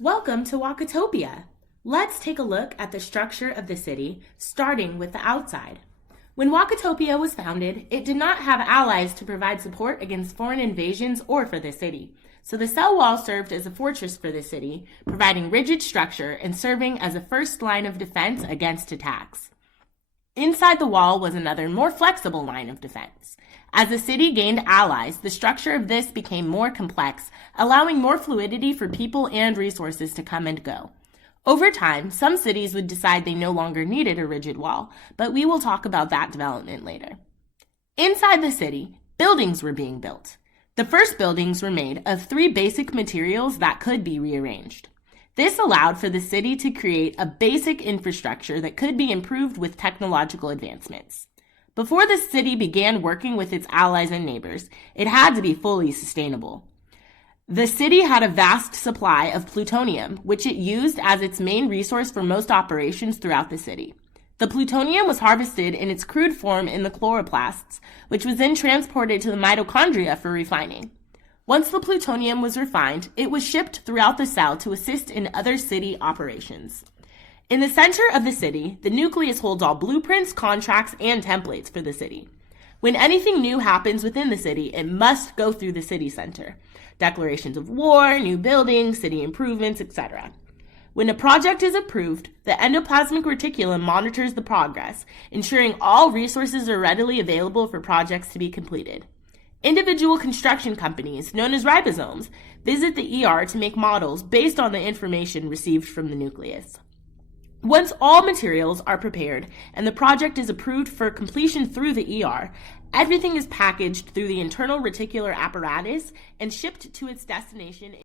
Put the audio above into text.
Welcome to Wakatopia. Let's take a look at the structure of the city, starting with the outside. When Wakatopia was founded, it did not have allies to provide support against foreign invasions or for the city. So the cell wall served as a fortress for the city, providing rigid structure and serving as a first line of defense against attacks. Inside the wall was another, more flexible line of defense. As the city gained allies, the structure of this became more complex, allowing more fluidity for people and resources to come and go. Over time, some cities would decide they no longer needed a rigid wall, but we will talk about that development later. Inside the city, buildings were being built. The first buildings were made of 3 basic materials that could be rearranged. This allowed for the city to create a basic infrastructure that could be improved with technological advancements. Before the city began working with its allies and neighbors, it had to be fully sustainable. The city had a vast supply of plutonium, which it used as its main resource for most operations throughout the city. The plutonium was harvested in its crude form in the chloroplasts, which was then transported to the mitochondria for refining. Once the plutonium was refined, it was shipped throughout the cell to assist in other city operations. In the center of the city, the nucleus holds all blueprints, contracts, and templates for the city. When anything new happens within the city, it must go through the city center. Declarations of war, new buildings, city improvements, etc. When a project is approved, the endoplasmic reticulum monitors the progress, ensuring all resources are readily available for projects to be completed. Individual construction companies, known as ribosomes, visit the ER to make models based on the information received from the nucleus. Once all materials are prepared and the project is approved for completion through the ER, everything is packaged through the internal reticular apparatus and shipped to its destination.